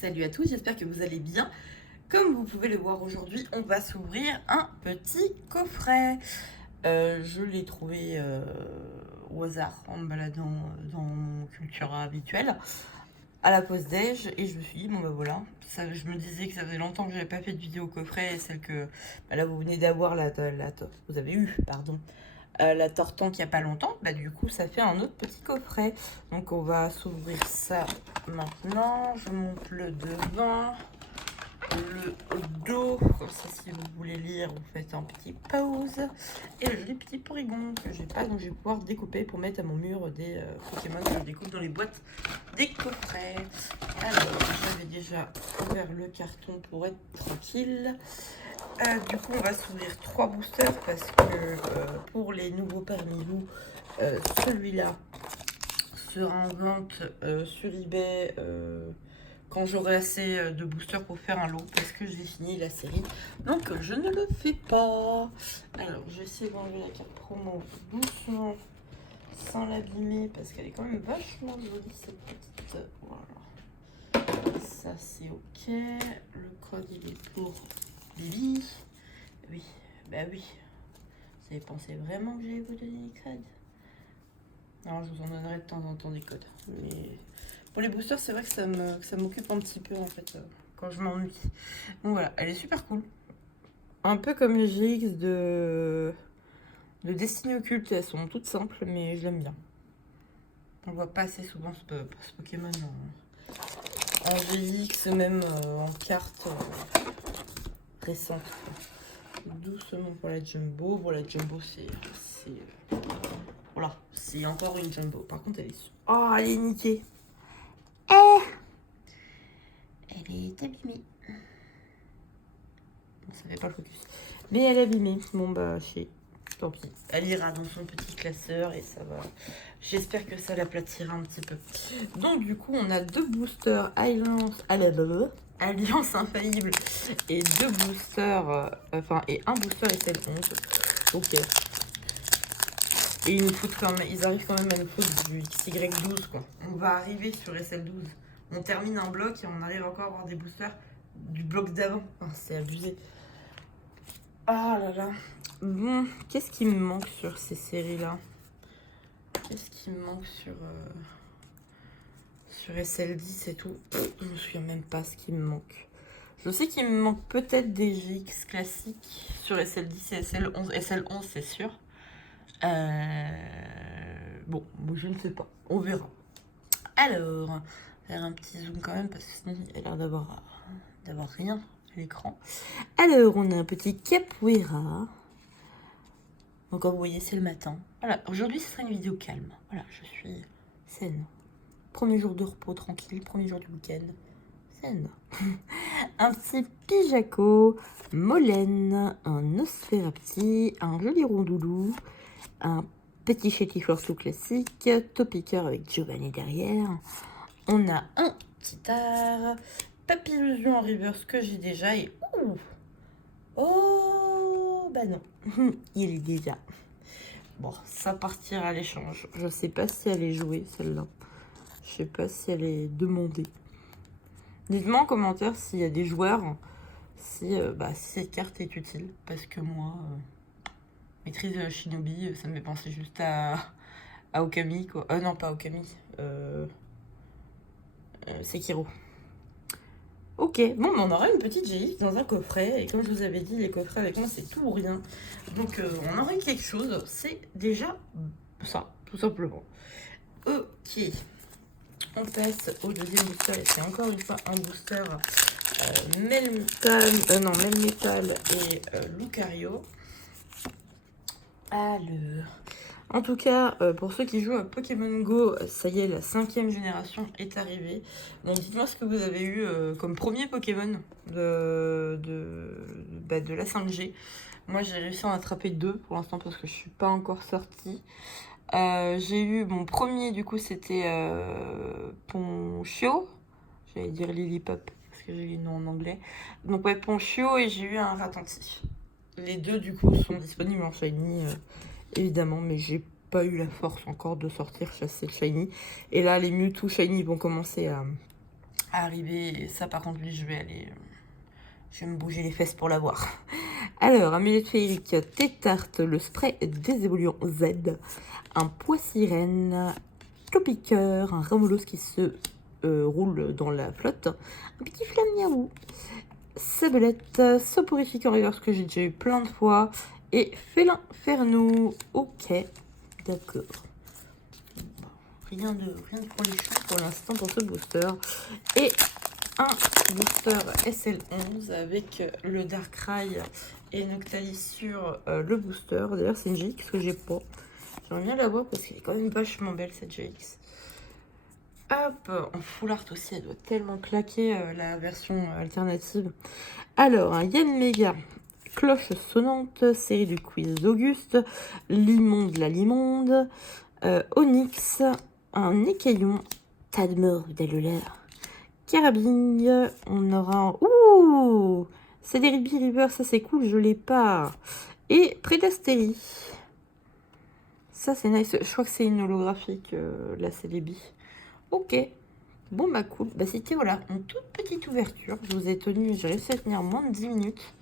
Salut à tous, j'espère que vous allez bien. Comme vous pouvez le voir aujourd'hui, on va s'ouvrir un petit coffret. Je l'ai trouvé au hasard en me baladant dans mon Cultura habituel à la pause déj et je me suis dit bon bah voilà, ça, je me disais que ça faisait longtemps que j'avais pas fait de vidéo coffret, celle que là vous venez d'avoir vous avez eu pardon la Tortank il n'y a pas longtemps, bah du coup ça fait un autre petit coffret. Donc on va s'ouvrir ça maintenant. Je monte le devant, le dos, comme ça si vous voulez lire, vous faites un petit pause. Et le joli petit porygon que j'ai pas, donc je vais pouvoir découper pour mettre à mon mur des Pokémon que je découpe dans les boîtes des coffrets. Alors j'avais déjà ouvert le carton pour être tranquille. Du coup, on va s'ouvrir 3 boosters parce que pour les nouveaux parmi vous, celui-là sera en vente sur eBay quand j'aurai assez de boosters pour faire un lot parce que j'ai fini la série. Donc, je ne le fais pas. Alors, je vais essayer d'enlever la carte promo doucement sans l'abîmer parce qu'elle est quand même vachement jolie cette petite. Voilà. Ça, c'est ok. Le code, il est pour Bibi. Oui, bah oui. Vous avez pensé vraiment que j'allais vous donner des codes? Alors, je vous en donnerai de temps en temps des codes. Mais pour les boosters, c'est vrai que ça m'occupe un petit peu en fait quand je m'ennuie. Donc voilà, elle est super cool. Un peu comme les GX de Destiny Occulte, elles sont toutes simples, mais je l'aime bien. On voit pas assez souvent ce Pokémon en GX, même en carte récente. Doucement pour la Jumbo. Bon, la Jumbo, voilà, c'est encore une Jumbo. Par contre, elle est... Oh, elle est niquée. Elle est abîmée. Bon, ça fait pas le focus. Mais elle est abîmée. Bon, bah, tant pis. Elle ira dans son petit classeur et ça va... J'espère que ça l'aplatira un petit peu. Donc, du coup, on a 2 boosters Alliance Infaillible et 2 boosters... et un booster SL11. Ok. Et ils arrivent quand même à nous foutre du XY12 quoi. On va arriver sur SL12. On termine un bloc et on arrive encore à avoir des boosters du bloc d'avant. Enfin, c'est abusé. Ah là là. Bon, qu'est-ce qui me manque sur ces séries-là? Qu'est-ce qui me manque sur SL10 et tout? Je me souviens même pas ce qui me manque. Je sais qu'il me manque peut-être des GX classiques sur SL10 et SL11. SL11, c'est sûr. Bon, je ne sais pas. On verra. Alors, faire un petit zoom quand même parce que sinon il a l'air d'avoir rien à l'écran. Alors, on a un petit capoeira. Donc, comme vous voyez, c'est le matin. Voilà, aujourd'hui, ce sera une vidéo calme. Voilà, je suis saine. Premier jour de repos tranquille, premier jour du week-end. Saine. Un petit Pijaco, Molène, un Nosferapti, un joli rondoulou, un petit chétiflore tout classique, Topiqueur avec Giovanni derrière. On a un Titar, Papillusion en reverse que j'ai déjà et... Oh bah non, il est déjà. Bon, ça partira à l'échange. Je sais pas si elle est jouée celle-là. Je sais pas si elle est demandée. Dites-moi en commentaire s'il y a des joueurs, si cette carte est utile. Parce que moi, maîtrise de Shinobi, ça me fait penser juste à Okami, quoi. Non, pas Okami. Sekiro. Ok, bon, on aura une petite GX dans un coffret. Et comme je vous avais dit, les coffrets avec moi, c'est tout ou rien. Donc, on aurait quelque chose. C'est déjà ça, tout simplement. Ok. On passe au deuxième booster. Et c'est encore une fois un booster Melmetal et Lucario. Alors... En tout cas, pour ceux qui jouent à Pokémon Go, ça y est, la 5e génération est arrivée. Donc dites-moi ce que vous avez eu comme premier Pokémon de la 5G. Moi, j'ai réussi à en attraper 2 pour l'instant parce que je suis pas encore sortie. J'ai eu mon premier, du coup, c'était Ponchio. J'allais dire Lilipop parce que j'ai eu le nom en anglais. Donc ouais, Ponchio et j'ai eu un Ratanti. Les deux, du coup, sont disponibles en Shiny. Évidemment, mais j'ai pas eu la force encore de sortir chasser le Shiny. Et là, les Mewtwo Shiny vont commencer à arriver. Et ça, par contre, lui, je vais me bouger les fesses pour l'avoir. Alors, amulette féerique, Tétarte, le spray des évoluants Z, un pois sirène, Clopiqueur, un Ramolos qui se roule dans la flotte, un petit flamme Sabelette, soporifique en reverse que j'ai déjà eu plein de fois, et Félin Fernou. Ok, d'accord. Rien de folichon pour l'instant pour ce booster. Et un booster SL11 avec le Darkrai et Noctalis sur le booster. D'ailleurs, c'est une GX que j'ai pas. J'aimerais bien l'avoir parce qu'elle est quand même vachement belle cette GX. Hop, en full art aussi, elle doit tellement claquer la version alternative. Alors, un Yanmega, cloche sonnante, série du quiz d'Auguste, Limonde la Limonde, Onyx, un Écaillon, Tadmor d'Aloleur, Carabine, on aura un... Ouh, c'est des Ruby River, ça c'est cool, je l'ai pas. Et Prédastérie. Ça c'est nice, je crois que c'est une holographique, la Célébi. Ok, bon bah cool. Bah c'était voilà, une toute petite ouverture. Je vous ai tenu, j'ai réussi à tenir moins de 10 minutes.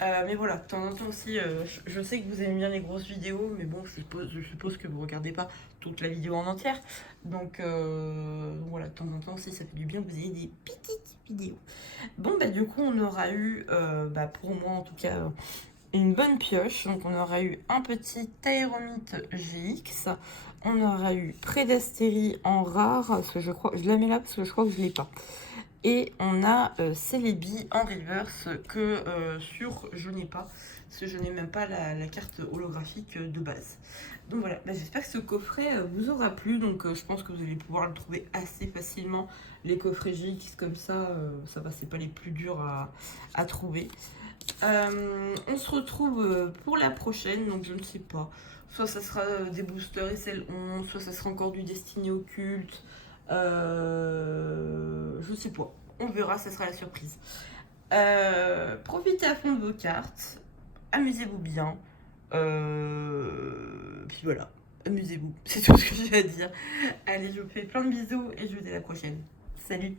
Mais voilà, de temps en temps aussi, je sais que vous aimez bien les grosses vidéos, mais bon, je suppose que vous regardez pas toute la vidéo en entière. Donc voilà, de temps en temps aussi, ça fait du bien que vous ayez des petites vidéos. Bon, bah du coup, on aura eu, bah, pour moi en tout cas, une bonne pioche. Donc on aura eu un petit Aéromite GX. On aura eu Prédastérie en rare, parce que je crois, je la mets là parce que je crois que je l'ai pas. Et on a Celebi en reverse que je n'ai pas, parce que je n'ai même pas la carte holographique de base. Donc voilà, bah, j'espère que ce coffret vous aura plu. Donc je pense que vous allez pouvoir le trouver assez facilement. Les coffrets GX comme ça va, c'est pas les plus durs à trouver. On se retrouve pour la prochaine, donc je ne sais pas. Soit ça sera des boosters SL11, soit ça sera encore du Destiné Occulte. Je sais pas. On verra, ça sera la surprise. Profitez à fond de vos cartes. Amusez-vous bien. Puis voilà. Amusez-vous. C'est tout ce que j'ai à dire. Allez, je vous fais plein de bisous et je vous dis à la prochaine. Salut!